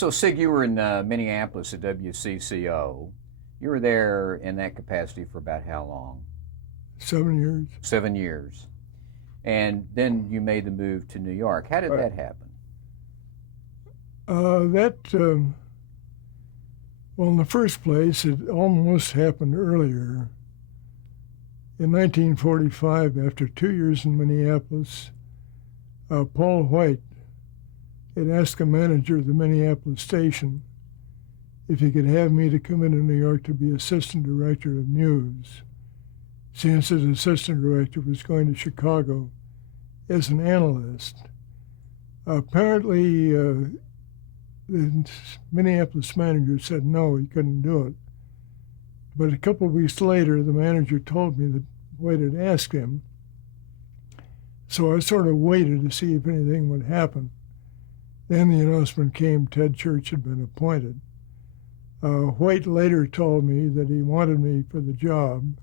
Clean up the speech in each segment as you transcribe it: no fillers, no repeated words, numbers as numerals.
So, Sig, you were in Minneapolis at WCCO. You were there in that capacity for about how long? 7 years. 7 years. And then you made the move to New York. How did Right. that happen? That, well, in the first place, it almost happened earlier. In 1945, after 2 years in Minneapolis, Paul White had asked the manager of the Minneapolis station if he could have me to come into New York to be assistant director of news, since his assistant director was going to Chicago as an analyst. Apparently, the Minneapolis manager said no, he couldn't do it. But a couple of weeks later, the manager told me that White had asked him. So I sort of waited to see if anything would happen. Then the announcement came Ted Church had been appointed. White later told me that he wanted me for the job,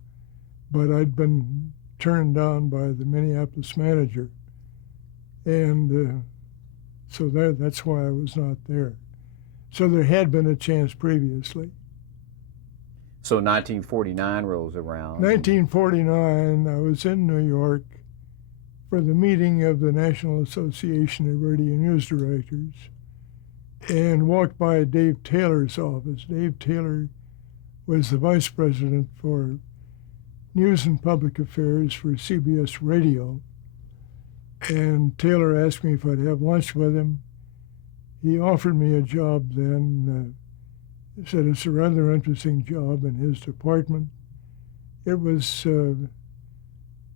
but I'd been turned down by the Minneapolis manager. And so that's why I was not there. So there had been a chance previously. So 1949 rolls around. 1949, I was in New York for the meeting of the National Association of Radio News Directors and walked by Dave Taylor's office. Dave Taylor was the vice president for News and Public Affairs for CBS Radio. And Taylor asked me if I'd have lunch with him. He offered me a job then. He said it's a rather interesting job in his department. It was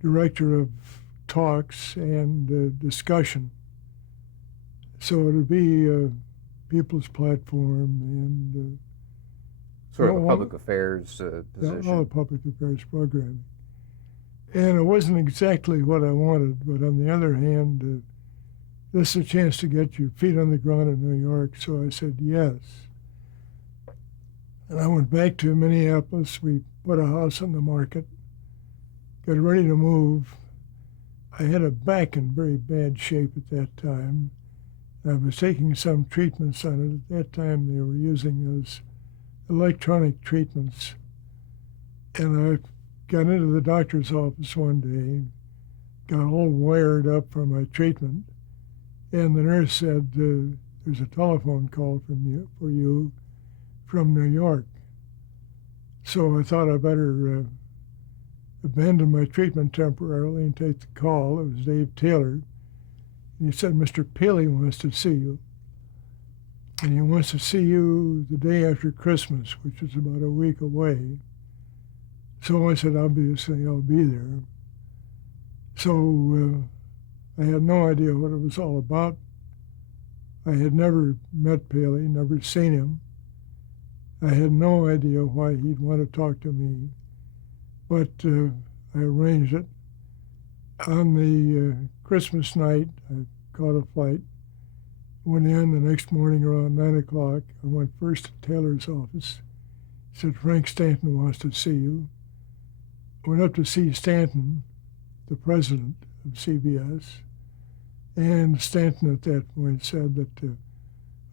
director of talks and discussion. So it would be a people's platform and sort of a public affairs position. All public affairs programming. And it wasn't exactly what I wanted, but on the other hand, this is a chance to get your feet on the ground in New York, so I said yes. And I went back to Minneapolis. We put a house on the market, got ready to move. I had a back in very bad shape at that time. I was taking some treatments on it. At that time, they were using those electronic treatments. And I got into the doctor's office one day, got all wired up for my treatment, and the nurse said, there's a telephone call for you from New York. So I thought I better abandon my treatment temporarily and take the call. It was Dave Taylor. And he said, Mr. Paley wants to see you. And he wants to see you the day after Christmas, which is about a week away. So I said, obviously, I'll be there. So I had no idea what it was all about. I had never met Paley, never seen him. I had no idea why he'd want to talk to me. But I arranged it. On the Christmas night, I caught a flight, went in the next morning around 9 o'clock. I went first to Taylor's office. He said, Frank Stanton wants to see you. Went up to see Stanton, the president of CBS, and Stanton at that point said that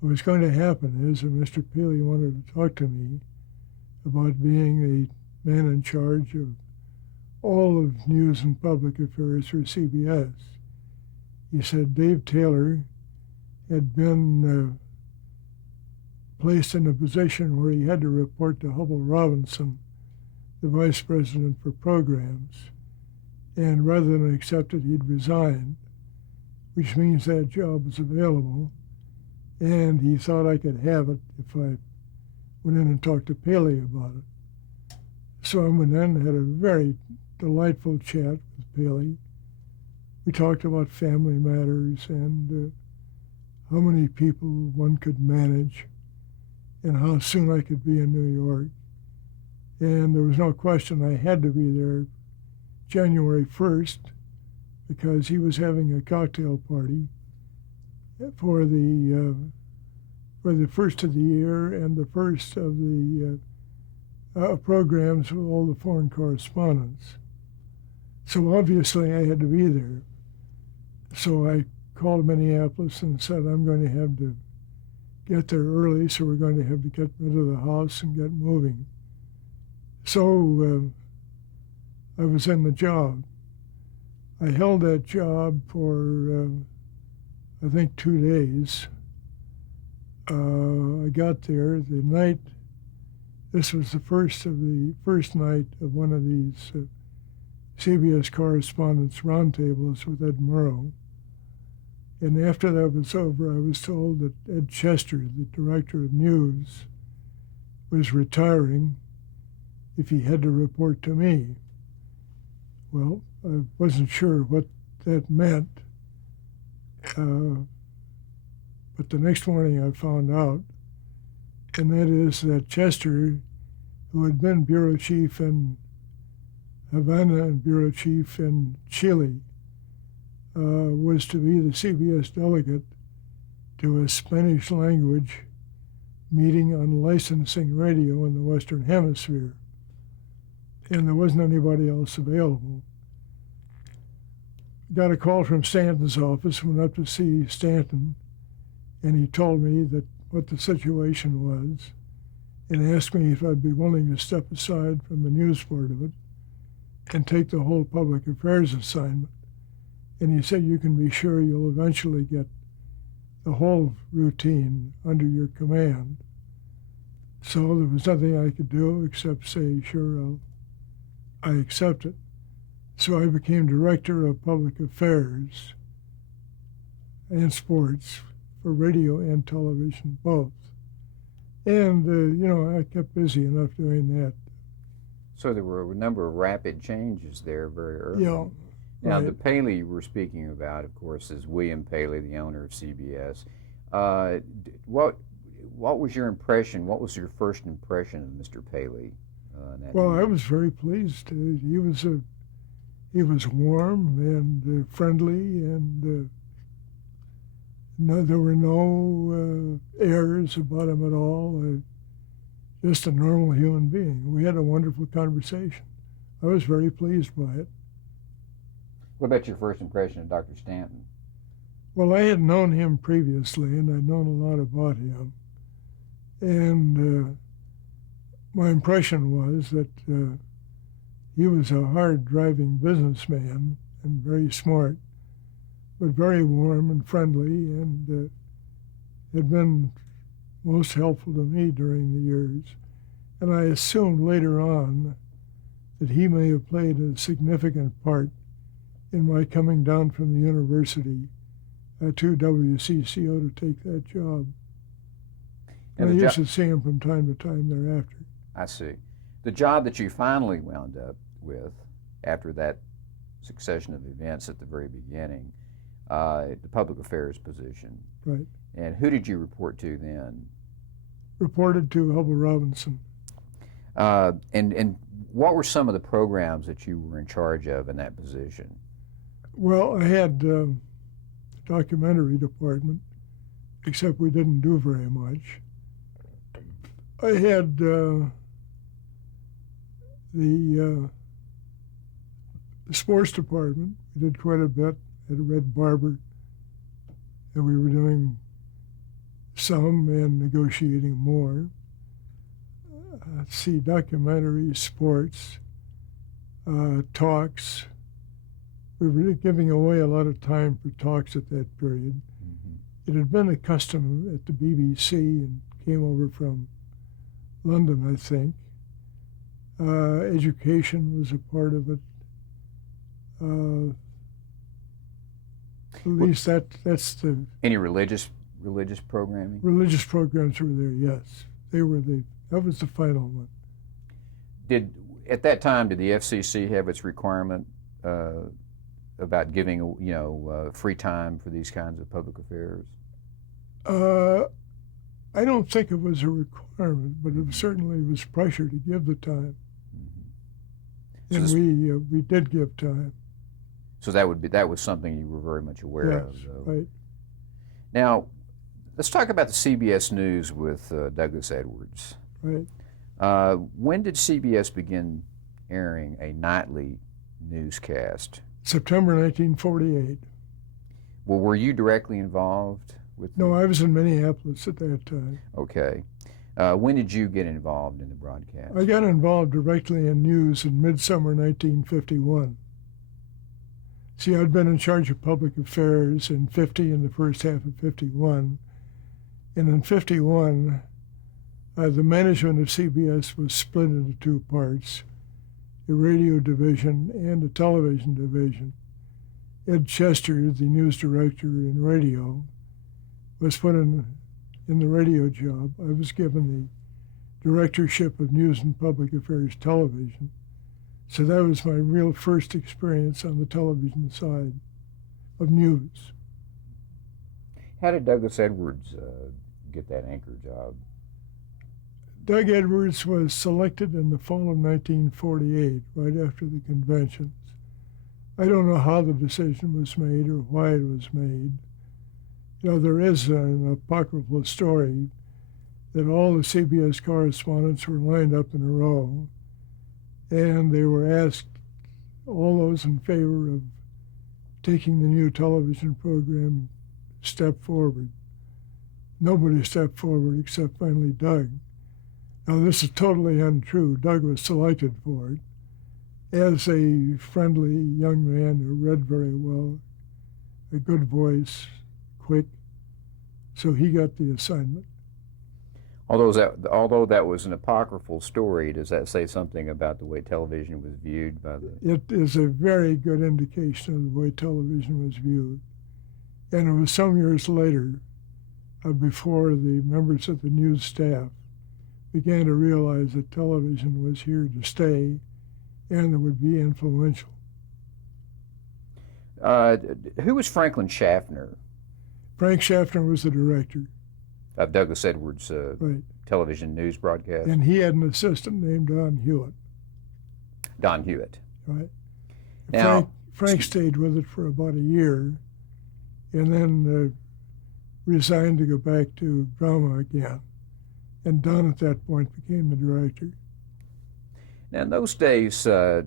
what was going to happen is that Mr. Paley wanted to talk to me about being the man in charge of all of news and public affairs for CBS. He said Dave Taylor had been placed in a position where he had to report to Hubble Robinson, the vice president for programs, and rather than accept it, he'd resigned, which means that job was available, and he thought I could have it if I went in and talked to Paley about it. So I went in and had a very delightful chat with Paley. We talked about family matters and how many people one could manage and how soon I could be in New York. And there was no question I had to be there January 1st because he was having a cocktail party for the first of the year and the first of the programs with all the foreign correspondents. So obviously I had to be there. So I called Minneapolis and said, I'm going to have to get there early, so we're going to have to get rid of the house and get moving. So I was in the job. I held that job for, I think, 2 days. I got there the night. This was the first night of one of these CBS Correspondents' Roundtables with Ed Murrow. And after that was over, I was told that Ed Chester, the director of news, was retiring if he had to report to me. Well, I wasn't sure what that meant, but the next morning I found out, and that is that Chester, who had been bureau chief in Havana and bureau chief in Chile, was to be the CBS delegate to a Spanish language meeting on licensing radio in the Western Hemisphere. And there wasn't anybody else available. Got a call from Stanton's office, went up to see Stanton, and he told me that what the situation was and asked me if I'd be willing to step aside from the news part of it and take the whole public affairs assignment. And he said, you can be sure you'll eventually get the whole routine under your command. So there was nothing I could do except say, sure, I accept it. So I became director of public affairs and sports for radio and television both. And, I kept busy enough doing that. So there were a number of rapid changes there very early. Yeah. Now, right. the Paley you were speaking about, of course, is William Paley, the owner of CBS. What was your impression? What was your first impression of Mr. Paley? Well, I was very pleased. He was warm and friendly, and there were no airs about him at all. Just a normal human being. We had a wonderful conversation. I was very pleased by it. What about your first impression of Dr. Stanton? Well, I had known him previously, and I'd known a lot about him. And my impression was that he was a hard-driving businessman and very smart, but very warm and friendly, and had been most helpful to me during the years. And I assumed later on that he may have played a significant part in my coming down from the university to WCCO to take that job. And I used to see him from time to time thereafter. I see. The job that you finally wound up with after that succession of events at the very beginning, the public affairs position. Right. And who did you report to then? Reported to Hubble Robinson. And what were some of the programs that you were in charge of in that position? Well, I had a documentary department, except we didn't do very much. I had the sports department. We did quite a bit. Had a Red Barber, and we were doing some and negotiating more. Let's see, documentaries, sports, talks. We were giving away a lot of time for talks at that period. Mm-hmm. It had been a custom at the BBC and came over from London, I think. Education was a part of it. At least that's the... Any religious programming? Religious programs were there, yes. That was the final one. At that time, did the FCC have its requirement about giving, free time for these kinds of public affairs? I don't think it was a requirement, but it certainly was pressure to give the time. Mm-hmm. So and we did give time. So that was something you were very much aware of, though. Right. Now, let's talk about the CBS News with Douglas Edwards. Right. When did CBS begin airing a nightly newscast? September 1948. Well, were you directly involved? with No, I was in Minneapolis at that time. Okay. When did you get involved in the broadcast? I got involved directly in news in midsummer 1951. See, I'd been in charge of public affairs in 50 and the first half of 51. And in 51, the management of CBS was split into two parts, a radio division and a television division. Ed Chester, the news director in radio, was put in the radio job. I was given the directorship of news and public affairs television. So that was my real first experience on the television side of news. How did Douglas Edwards get that anchor job? Doug Edwards was selected in the fall of 1948, right after the conventions. I don't know how the decision was made or why it was made. You know, there is an apocryphal story that all the CBS correspondents were lined up in a row, and they were asked, all those in favor of taking the new television program, step forward. Nobody stepped forward except finally Doug. Now, this is totally untrue. Doug was selected for it as a friendly young man who read very well, a good voice, quick, so he got the assignment. Although that was an apocryphal story, does that say something about the way television was viewed by the... It is a very good indication of the way television was viewed. And it was some years later, before the members of the news staff began to realize that television was here to stay and it would be influential. Who was Franklin Schaffner? Frank Schaffner was the director. Of Douglas Edwards' Right. television news broadcast? And he had an assistant named Don Hewitt. Don Hewitt. Right. Now, Frank stayed with it for about a year and then resigned to go back to drama again. And Don at that point became the director. Now, in those days, how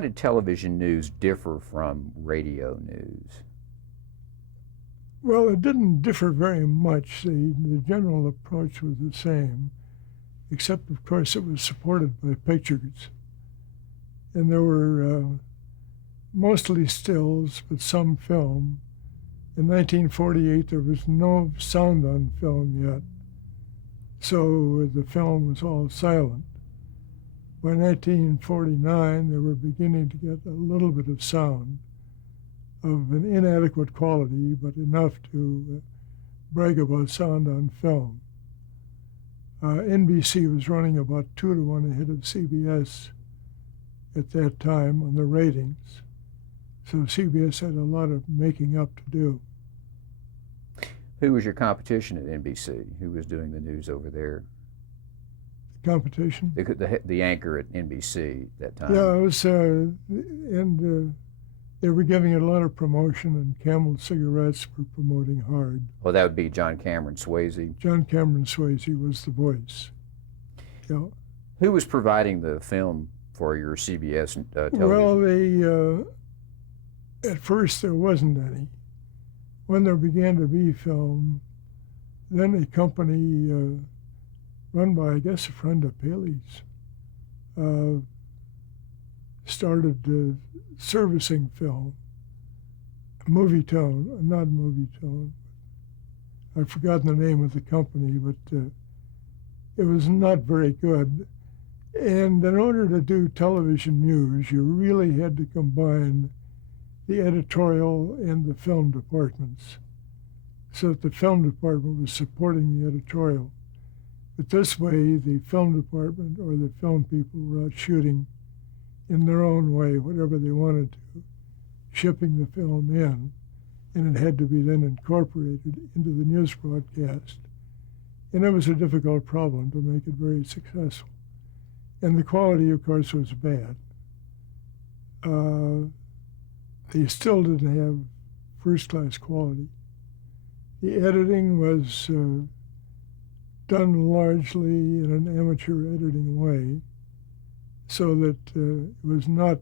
did television news differ from radio news? Well, it didn't differ very much. The general approach was the same, except, of course, it was supported by pictures. And there were mostly stills, but some film. In 1948, there was no sound on film yet, so the film was all silent. By 1949, they were beginning to get a little bit of sound, of an inadequate quality, but enough to brag about sound on film. NBC was running about 2-1 ahead of CBS at that time on the ratings. So CBS had a lot of making up to do. Who was your competition at NBC? Who was doing the news over there? Competition? The anchor at NBC at that time. Yeah, it was, and they were giving it a lot of promotion, and Camel cigarettes were promoting hard. Well, that would be John Cameron Swayze. John Cameron Swayze was the voice. Yeah. Who was providing the film for your CBS television? Well, at first there wasn't any. When there began to be film, then a company run by, I guess, a friend of Paley's started servicing film. Movie Tone, not Movie Tone. I've forgotten the name of the company, but it was not very good. And in order to do television news, you really had to combine the editorial and the film departments, so that the film department was supporting the editorial. But this way, the film department or the film people were out shooting in their own way, whatever they wanted to, shipping the film in, and it had to be then incorporated into the news broadcast. And it was a difficult problem to make it very successful. And the quality, of course, was bad. They still didn't have first-class quality. The editing was done largely in an amateur editing way, so that it was not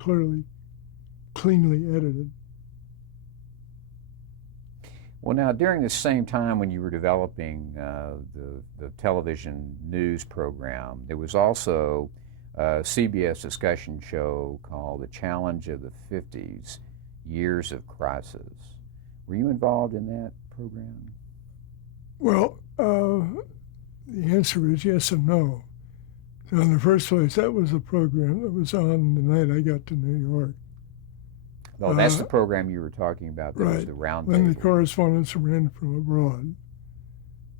cleanly edited. Well, now, during the same time when you were developing the television news program, there was also a CBS discussion show called The Challenge of the 50s, Years of Crisis. Were you involved in that program? Well, the answer is yes and no. So in the first place, that was a program that was on the night I got to New York. Oh, that's the program you were talking about. That was Right, the round when the table. correspondents were in from abroad.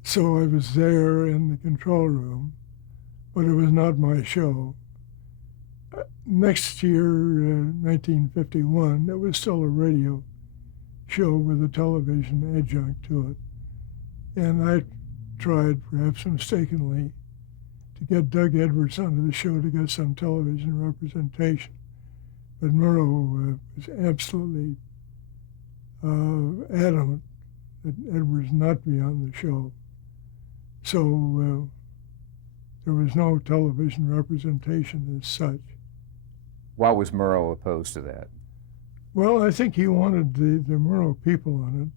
So I was there in the control room, but it was not my show. Next year, 1951, there was still a radio show with a television adjunct to it. And I tried, perhaps mistakenly, to get Doug Edwards onto the show to get some television representation. But Murrow was absolutely adamant that Edwards not be on the show. So there was no television representation as such. Why was Murrow opposed to that? Well, I think he wanted the Murrow people on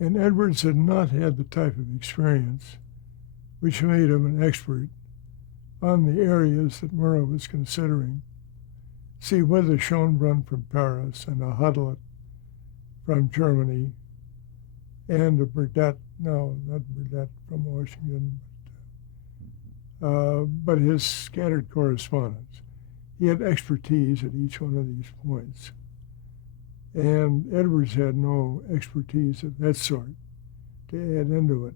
it, and Edwards had not had the type of experience which made him an expert on the areas that Murrow was considering. See, with a Schönbrunn from Paris and a Huddlet from Germany and a Burdett, no, not Burdett from Washington, but his scattered correspondence. He had expertise at each one of these points. And Edwards had no expertise of that sort to add into it.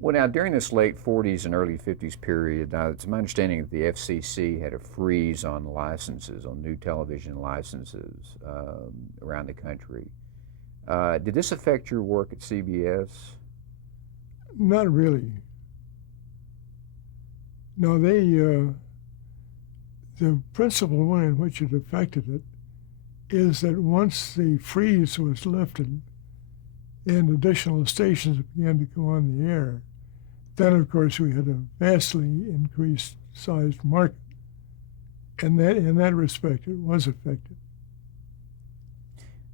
Well, now, during this late 40s and early 50s period, it's my understanding that the FCC had a freeze on licenses, on new television licenses around the country. Did this affect your work at CBS? Not really. No, the principal way in which it affected it is that once the freeze was lifted and additional stations began to go on the air, then of course we had a vastly increased sized market. And that in that respect it was affected.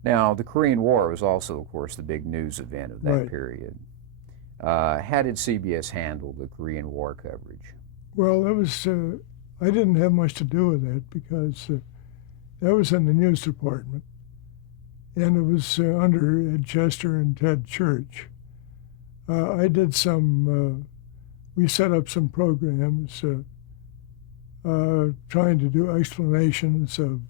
Now, the Korean War was also, of course, the big news event of that Right. period. How did CBS handle the Korean War coverage? Well, that was I didn't have much to do with that because that was in the news department, and it was under Ed Chester and Ted Church. I did some. We set up some programs trying to do explanations of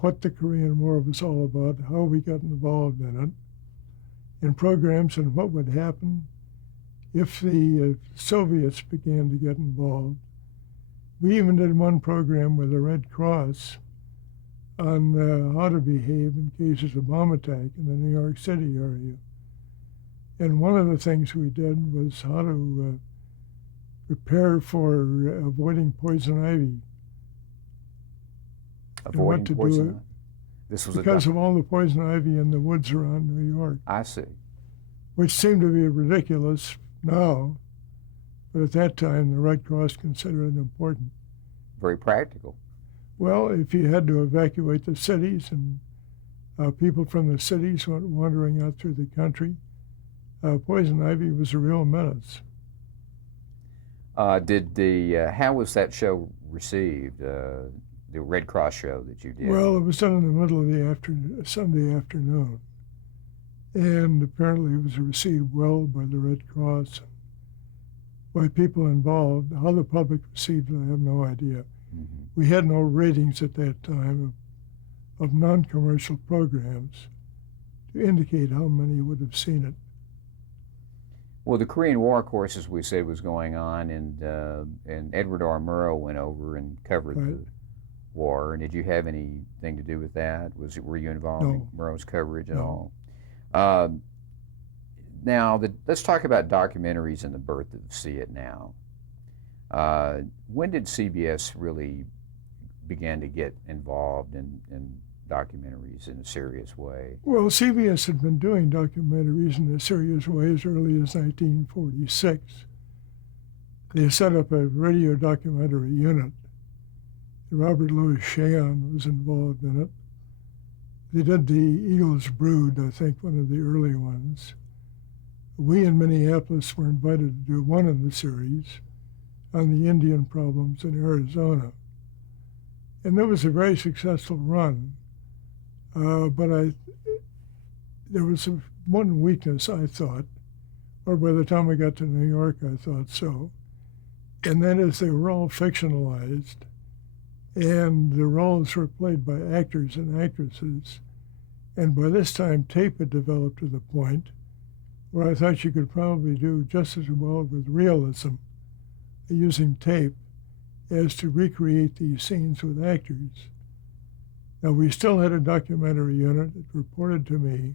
what the Korean War was all about, how we got involved in it, in programs, and what would happen if the Soviets began to get involved. We even did one program with the Red Cross on how to behave in cases of bomb attack in the New York City area. And one of the things we did was how to prepare for avoiding poison ivy. Avoiding poison ivy? This was because of all the poison ivy in the woods around New York. I see. Which seemed to be ridiculous now, but at that time the Red Cross considered it important. Very practical. Well, if you had to evacuate the cities and people from the cities went wandering out through the country, poison ivy was a real menace. How was that show received? The Red Cross show that you did? Well, it was done in the middle of the afternoon, Sunday afternoon, and apparently it was received well by the Red Cross, by people involved. How the public received it, I have no idea. Mm-hmm. We had no ratings at that time of non-commercial programs to indicate how many would have seen it. Well, the Korean War, of course, as we said, was going on, and Edward R. Murrow went over and covered Right. the war. And did you have anything to do with that? Were you involved in Murrow's coverage at all? Now, let's talk about documentaries and the birth of See It Now. When did CBS really begin to get involved in documentaries in a serious way? Well, CBS had been doing documentaries in a serious way as early as 1946. They set up a radio documentary unit. Robert Louis Cheon was involved in it. They did the Eagle's Brood, I think, one of the early ones. We in Minneapolis were invited to do one in the series on the Indian problems in Arizona. And that was a very successful run. But there was one weakness, I thought, or by the time I got to New York, I thought so. And that is they were all fictionalized, and the roles were played by actors and actresses. And by this time, tape had developed to the point where I thought you could probably do just as well with realism using tape as to recreate these scenes with actors. Now, we still had a documentary unit. It reported to me,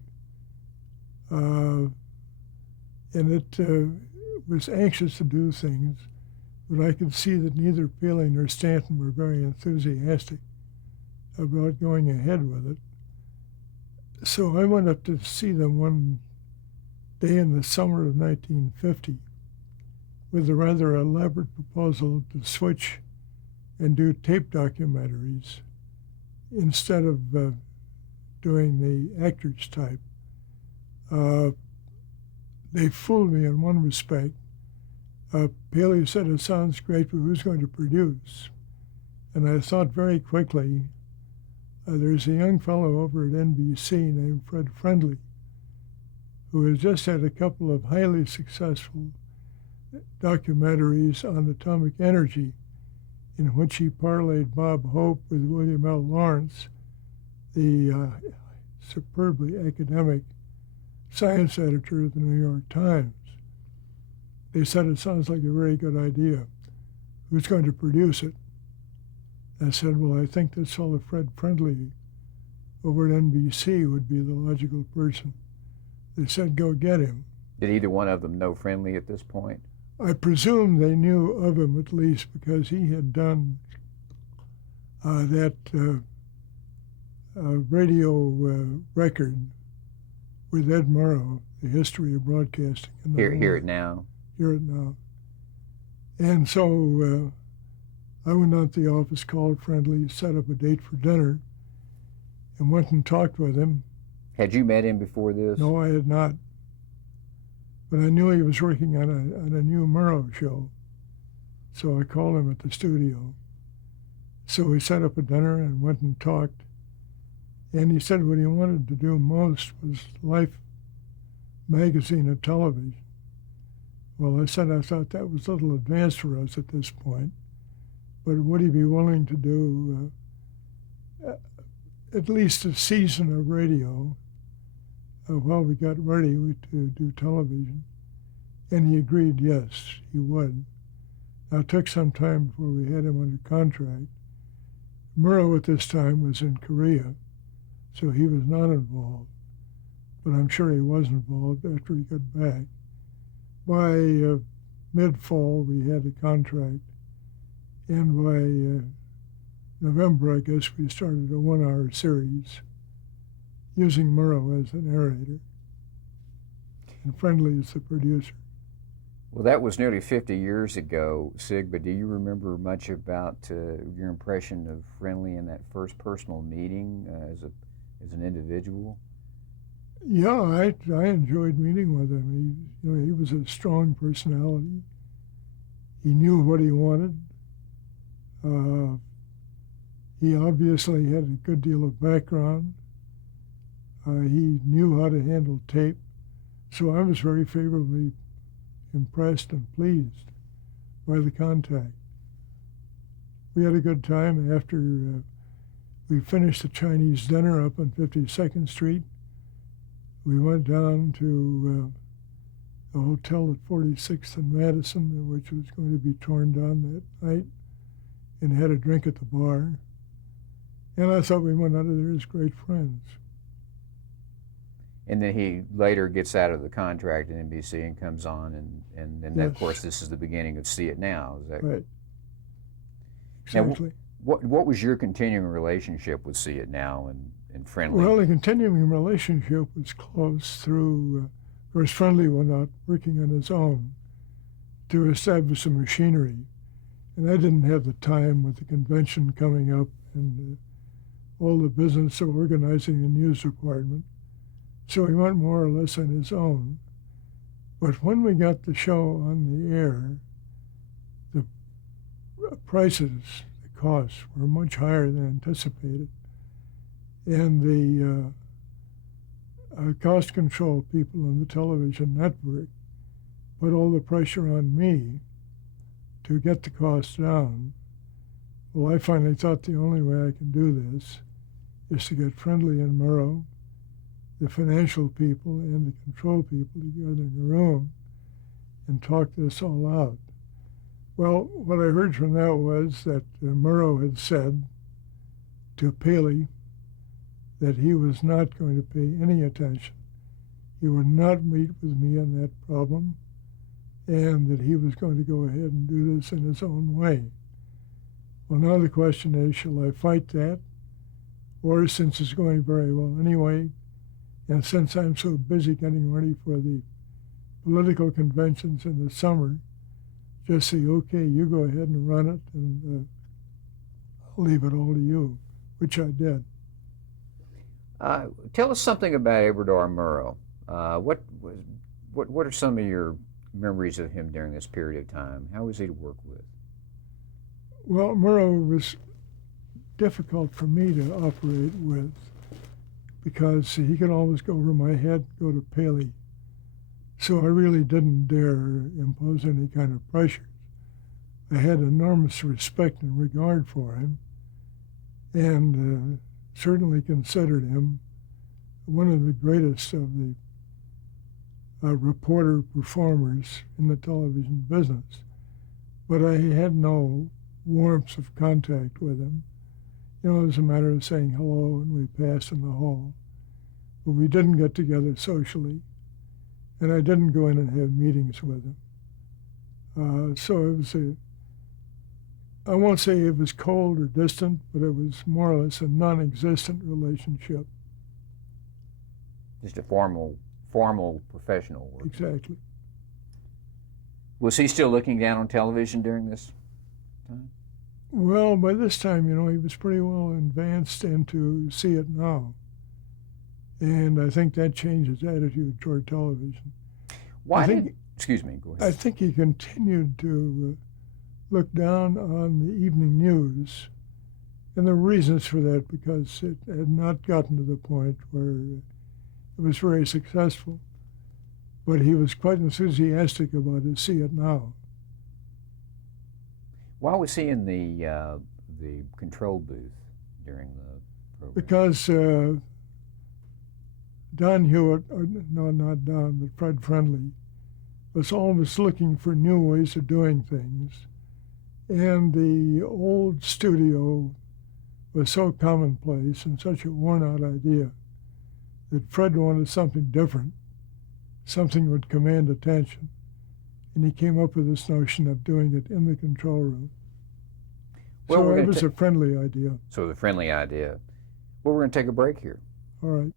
and it was anxious to do things, but I could see that neither Paley nor Stanton were very enthusiastic about going ahead with it. So I went up to see them one day in the summer of 1950 with a rather elaborate proposal to switch and do tape documentaries instead of doing the actors type. They fooled me in one respect. Paley said, it sounds great, but who's going to produce? And I thought very quickly, there's a young fellow over at NBC named Fred Friendly, who has just had a couple of highly successful documentaries on atomic energy, in which he parlayed Bob Hope with William L. Lawrence, the superbly academic science editor of the New York Times. They said, it sounds like a very good idea. Who's going to produce it? I said, well, I think this fellow Fred Friendly over at NBC would be the logical person. They said, go get him. Did either one of them know Friendly at this point? I presume they knew of him at least because he had done that radio record with Ed Murrow, The History of Broadcasting. Hear It Now. Hear It Now. And so I went out to the office, called Friendly, set up a date for dinner, and went and talked with him. Had you met him before this? No, I had not. But I knew he was working on a new Murrow show. So I called him at the studio. So we set up a dinner and went and talked. And he said what he wanted to do most was Life magazine and television. Well, I said I thought that was a little advanced for us at this point. But would he be willing to do at least a season of radio while we got ready to do television? And he agreed, yes, he would. Now, it took some time before we had him under contract. Murrow at this time was in Korea, so he was not involved. But I'm sure he was involved after he got back. By mid-fall, we had a contract. And by November, I guess, we started a 1-hour series using Murrow as the narrator and Friendly as the producer. Well, that was nearly 50 years ago, Sig, but do you remember much about your impression of Friendly in that first personal meeting as an individual? Yeah, I enjoyed meeting with him. He was a strong personality. He knew what he wanted. He obviously had a good deal of background. He knew how to handle tape. So I was very favorably impressed and pleased by the contact. We had a good time after we finished the Chinese dinner up on 52nd Street. We went down to a hotel at 46th and Madison, which was going to be torn down that night, and had a drink at the bar. And I thought we went out of there as great friends. And then he later gets out of the contract at NBC and comes on, and then, Yes. of course, this is the beginning of See It Now. Is that Right. Now, Exactly. what was your continuing relationship with See It Now and Friendly? Well, the continuing relationship was close through, of course, Friendly went out working on his own to establish some machinery. And I didn't have the time with the convention coming up and all the business of organizing the news department, so he went more or less on his own. But when we got the show on the air, the prices, the costs were much higher than anticipated. And the cost control people in the television network put all the pressure on me to get the costs down. Well, I finally thought the only way I can do this is to get Friendly and Murrow, the financial people and the control people together in a room and talk this all out. Well, what I heard from that was that Murrow had said to Paley that he was not going to pay any attention. He would not meet with me on that problem, and that he was going to go ahead and do this in his own way. Well, now the question is, shall I fight that? Or since it's going very well anyway, and since I'm so busy getting ready for the political conventions in the summer, just say, okay, you go ahead and run it, and I'll leave it all to you, which I did. Tell us something about Aberdar Murrow. What are some of your memories of him during this period of time? How was he to work with? Well, Murrow was difficult for me to operate with because he could always go over my head, go to Paley. So I really didn't dare impose any kind of pressure. I had enormous respect and regard for him, and certainly considered him one of the greatest of the reporter performers in the television business. But I had no warmth of contact with him. You know, it was a matter of saying hello and we passed in the hall. But we didn't get together socially, and I didn't go in and have meetings with him. So it was I won't say it was cold or distant, but it was more or less a non-existent relationship. Just a formal professional work. Exactly. Was he still looking down on television during this time? Well, by this time, you know, he was pretty well advanced into See It Now. And I think that changed his attitude toward television. Excuse me, go ahead. I think he continued to look down on the evening news. And the reasons for that, because it had not gotten to the point where it was very successful. But he was quite enthusiastic about his See It Now. Why was he in the control booth during the program? Because Don Hewitt, or no, not Don, but Fred Friendly, was always looking for new ways of doing things. And the old studio was so commonplace and such a worn-out idea that Fred wanted something different, something that would command attention. And he came up with this notion of doing it in the control room. Well, so it was a friendly idea. So the friendly idea. Well, we're going to take a break here. All right.